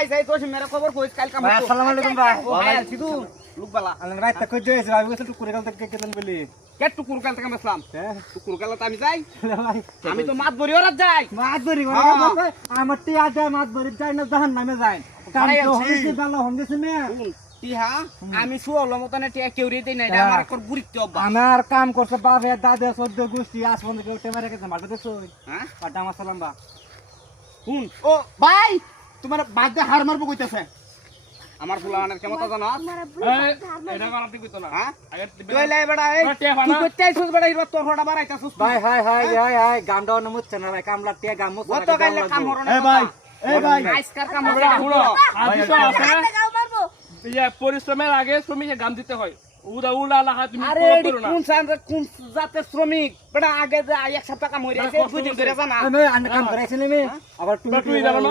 ভাই যাই তো মেরে খবর কইস কাল কাম আসসালামু আলাইকুম ভাই ও ভাই আছি তু লুকবালা আলম রাত তক কই যাইছ আমি বলছি টুকুরে কাল থেকে কেতন বলি কে টুকুর কাল থেকে আসলাম হ্যাঁ টুকুর কাল তো আমি যাই ভাই আমি তো মাত বরি ওরা যাই মাছ ধরি আমার টিয়া যায় মাছ ধরি যায় না জাহান নামে যায় কাম তো হইছে ভালো হইছে মে টিহা আমি সুয়ল মতনে টিয়া কেউরি দেই না এটা আমার কর বুড়িতে অভ্যাস আমার কাম করছে বাপে দাদা সদ্য গোষ্ঠী আজ পর্যন্ত কেউ টেমারে গেছে মারতে দেখছো হ্যাঁ পাটা আমার সালাম বা শুন ও ভাই তোমার বাদে হার মারবো কইতাছে আমার ফুলানের কেমন জানো এটা গলাতে কইতো না হ্যাঁ আগে তুই লাই বড়া এই তুই কইতে আইছস বড়া ইরবা তোর হড়া বাড়াইতাছস ভাই হাই হাই হাই হাই গামডা নমুচ্ছে না ভাই কামলা টিয়া গাম মুছ কত গাইলে কাম হরো না এই ভাই আজকার কাম আমরা হরো হুড়ো আজ তো আছে ইয়া পরিশ্রমের আগে শ্রমিককে গাম দিতে হয় উড়া উড়া লাগা তুমি আরে ফলো এডি করো না কোন সান কোন জাতের শ্রমিক বড়া আগে যে এক সপ্তাহ কাম হইছে দুই দিন ধরে জানা আমি আন্না কাম করাইছিলাম আবার তুই যাবে না